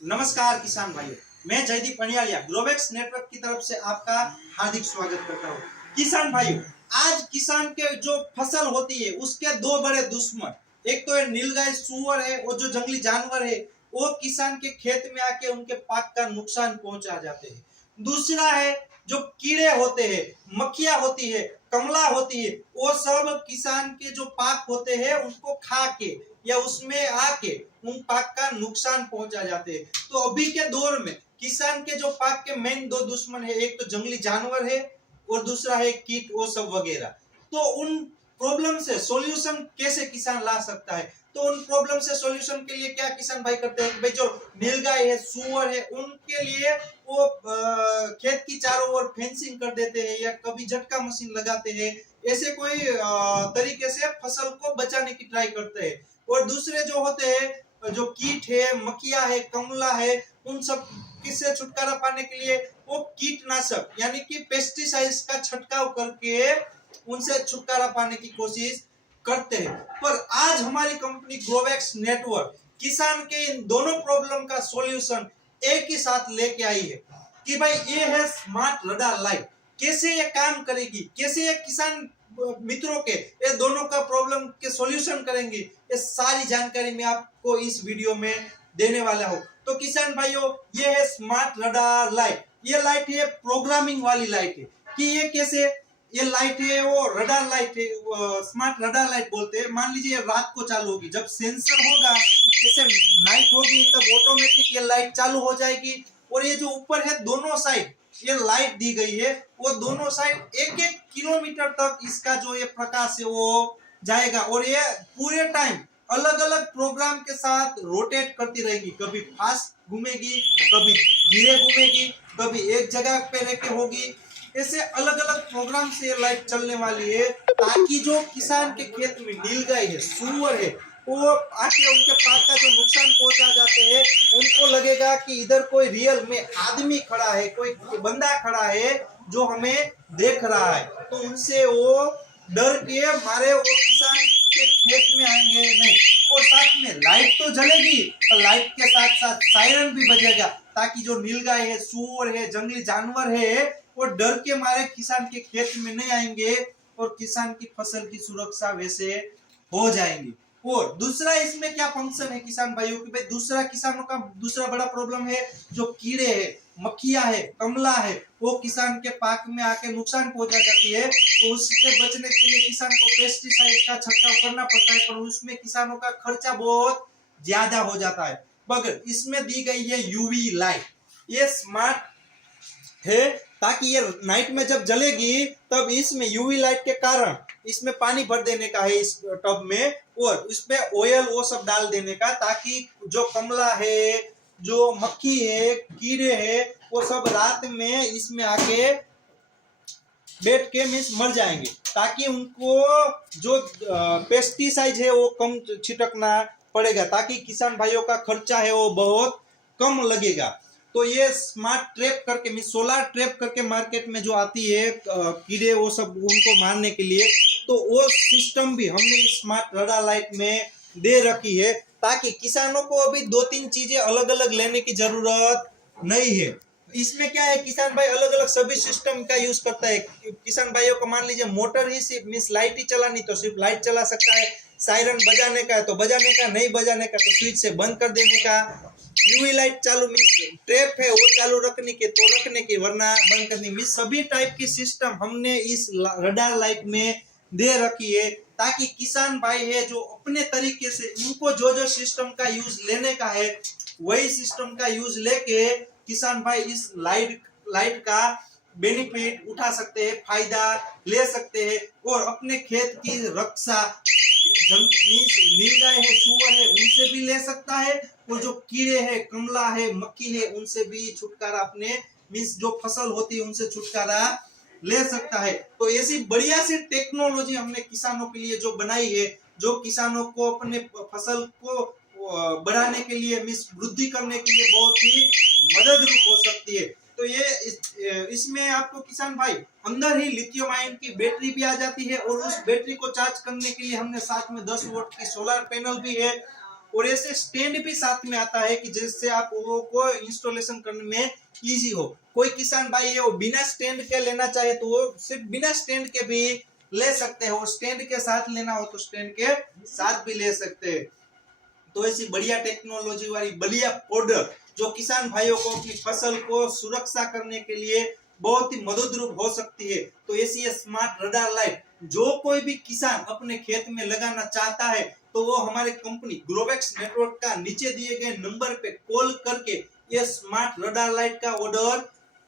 नमस्कार किसान भाइयों, मैं जयदीप पनियालिया ग्रोवेक्स नेटवर्क की तरफ से आपका हार्दिक स्वागत करता हूँ। किसान भाइयों, आज किसान के जो फसल होती है उसके दो बड़े दुश्मन, एक तो नीलगाय सूअर है और जो जंगली जानवर है वो किसान के खेत में आके उनके पाक का नुकसान पहुंचा जाते हैं। दूसरा है जो कीड़े होते हैं, मक्खियां होती है, कमला होती है, वो सब किसान के जो पाक होते हैं उनको खा के या उसमें आके उन पाक का नुकसान पहुंचा जाते हैं। तो अभी के दौर में किसान के जो पाक के मेन दो दुश्मन है, एक तो जंगली जानवर है और दूसरा है कीट वो सब वगैरह। तो उन प्रॉब्लम से सॉल्यूशन कैसे किसान ला सकता है? तो उन प्रॉब्लम से सॉल्यूशन के लिए क्या किसान भाई करते हैं, भाई जो नीलगाय है सूअर है उनके लिए वो खेत की चारों ओर फेंसिंग कर देते हैं या कभी झटका मशीन लगाते हैं। ऐसे कोई तरीके से फसल को बचाने की ट्राई करते हैं। और दूसरे जो होते हैं, जो कीट है, मक्खियां है, कमला है, उन सब किससे छुटकारा पाने के लिए वो कीटनाशक यानी कि पेस्टिसाइड्स का छिड़काव करके उनसे छुटकारा पाने की कोशिश करते हैं। पर आज हमारी कंपनी ग्रोवेक्स नेटवर्क किसान के इन दोनों प्रॉब्लम का सॉल्यूशन एक ही साथ लेके आई है कि भाई ये है स्मार्ट रडार लाइट। कैसे ये काम करेगी, कैसे ये किसान मित्रों के ये दोनों का प्रॉब्लम के सॉल्यूशन करेंगे, ये सारी जानकारी मैं आपको इस वीडियो में देने वाला हूँ। तो किसान भाइयों, ये है स्मार्ट रडार लाइट। ये लाइट है प्रोग्रामिंग वाली लाइट है कि ये कैसे, ये लाइट है वो रडार लाइट है, स्मार्ट रडार लाइट बोलते हैं। मान लीजिए रात को चालू होगी, जब सेंसर होगा जैसे नाइट होगी तब ऑटोमेटिक ये लाइट चालू हो जाएगी। और ये जो ऊपर है दोनों साइड ये लाइट दी गई है, वो दोनों साइड एक एक किलोमीटर तक इसका जो ये प्रकाश है वो जाएगा। और ये पूरे टाइम अलग अलग प्रोग्राम के साथ रोटेट करती रहेगी, कभी फास्ट घूमेगी, कभी धीरे घूमेगी, कभी एक जगह पे रह के होगी। ऐसे अलग अलग प्रोग्राम से ये लाइट चलने वाली है ताकि जो किसान के खेत में नीलगाय है, सूअर है, वो आके उनके पाक का जो नुकसान पहुंचा जाते हैं, उनको लगेगा कि इधर कोई रियल में आदमी खड़ा है, कोई बंदा खड़ा है जो हमें देख रहा है। तो उनसे वो डर के मारे वो किसान के खेत में आएंगे नहीं। और साथ में लाइट तो जलेगी, तो लाइट के साथ साथ सायरन भी बजेगा ताकि जो नीलगाय है, सूअर है, जंगली जानवर है, वो डर के मारे किसान के खेत में नहीं आएंगे और किसान की फसल की सुरक्षा वैसे हो जाएंगी। और दूसरा इसमें क्या फंक्शन है किसान भाइयों की, भाई दूसरा किसानों का दूसरा बड़ा प्रॉब्लम है जो कीड़े है, मक्खियां है, कमला है, वो किसान के पाक में आके नुकसान पहुंचा जाती है। तो उससे बचने के लिए किसान को पेस्टिसाइड का छिड़काव करना पड़ता है, पर उसमें किसानों का खर्चा बहुत ज्यादा हो जाता है। मगर इसमें दी गई है यूवी लाइट, ये स्मार्ट है ताकि ये नाइट में जब जलेगी तब इसमें यूवी लाइट के कारण इसमें पानी भर देने का है इस टब में, और इसमें ऑयल वो सब डाल देने का ताकि जो कमला है, जो मक्खी है, कीड़े है, वो सब रात में इसमें आके बैठ के मर जाएंगे, ताकि उनको जो पेस्टिसाइड है वो कम छिटकना पड़ेगा, ताकि किसान भाइयों का खर्चा है वो बहुत कम लगेगा। तो ये स्मार्ट ट्रैप करके सोलर ट्रैप करके मार्केट में जो आती है कीड़े वो सब उनको मारने के लिए, तो वो सिस्टम भी हमने स्मार्ट रडार लाइट में दे रखी है ताकि किसानों को अभी दो तीन चीजें अलग अलग लेने की जरूरत नहीं है। इसमें क्या है, किसान भाई अलग अलग सभी सिस्टम का यूज करता है। किसान भाइयों को मान लीजिए मोटर ही सिर्फ मीन्स लाइट ही चलानी तो सिर्फ लाइट चला सकता है, सायरन बजाने का है तो बजाने का, नहीं बजाने का तो स्विच से बंद कर देने का, यूवी लाइट चालू मीन्स ट्रैप है वो चालू रखने के तो रखने की, वरना बंद करने मीन्स सभी टाइप की सिस्टम हमने इस रडार लाइट में दे रखी है ताकि किसान भाई है जो अपने तरीके से उनको जो जो सिस्टम का यूज लेने का है वही सिस्टम का यूज लेके किसान भाई इस लाइट का बेनिफिट उठा सकते हैं, फायदा ले सकते हैं और अपने खेत की रक्षा नीलगाय है, सूअर है, उनसे भी ले सकता है, और जो कीड़े है, कमला है, मक्खी है, उनसे भी छुटकारा अपने मीन्स जो फसल होती है उनसे छुटकारा ले सकता है। तो ऐसी बढ़िया सी टेक्नोलॉजी हमने किसानों के लिए जो बनाई है, जो किसानों को अपने फसल को बढ़ाने के लिए मीन्स वृद्धि करने के लिए बहुत ही मदद रूप हो सकती है। तो ये इसमें आपको किसान भाई अंदर ही लिथियम आयन की बैटरी भी आ जाती है, और उस बैटरी को चार्ज करने के लिए हमने साथ में 10 वोल्ट की सोलर पैनल भी है। और ऐसे स्टैंड भी साथ में आता है कि जिससे आप वो को इंस्टॉलेशन करने में इजी हो। कोई किसान भाई है वो बिना स्टैंड के लेना चाहे तो वो सिर्फ बिना स्टैंड के भी ले सकते हैं, और स्टैंड के साथ लेना हो तो स्टैंड के साथ भी ले सकते हैं। तो ऐसी बढ़िया टेक्नोलॉजी वाली बढ़िया प्रोडक्ट जो किसान भाइयों को अपनी फसल को सुरक्षा करने के लिए बहुत ही मददरूप हो सकती है। तो ऐसी ये स्मार्ट रडार लाइट जो कोई भी किसान अपने खेत में लगाना चाहता है तो वो हमारे कंपनी ग्रोवेक्स नेटवर्क का नीचे दिए गए नंबर पे कॉल करके ये स्मार्ट रडार लाइट का ऑर्डर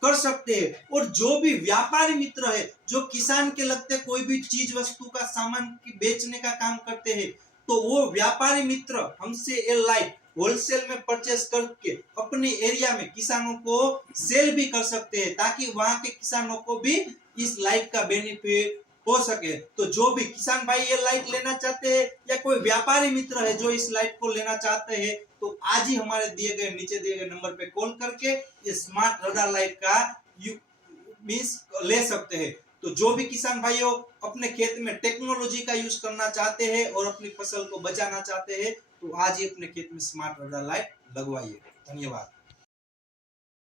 कर सकते हैं। और जो भी व्यापारी मित्र है जो किसान के लगते कोई भी चीज वस्तु का सामान की बेचने का काम करते हैं तो वो व्यापारी मित्र हमसे ये लाइट होलसेल में परचेस करके अपने एरिया में किसानों को सेल भी कर सकते हैं, ताकि वहां के किसानों को भी इस लाइट का बेनिफिट हो सके। तो जो भी किसान भाई ये लाइट लेना चाहते हैं या कोई व्यापारी मित्र है जो इस लाइट को लेना चाहते हैं तो आज ही हमारे दिए गए नीचे दिए गए नंबर पे कॉल करके ये स्मार्ट रडार लाइट का मींस ले सकते हैं। तो जो भी किसान भाइयों अपने खेत में टेक्नोलॉजी का यूज करना चाहते हैं और अपनी फसल को बचाना चाहते हैं तो आज ही अपने खेत में स्मार्ट रडार लाइट लगवाइए। धन्यवाद।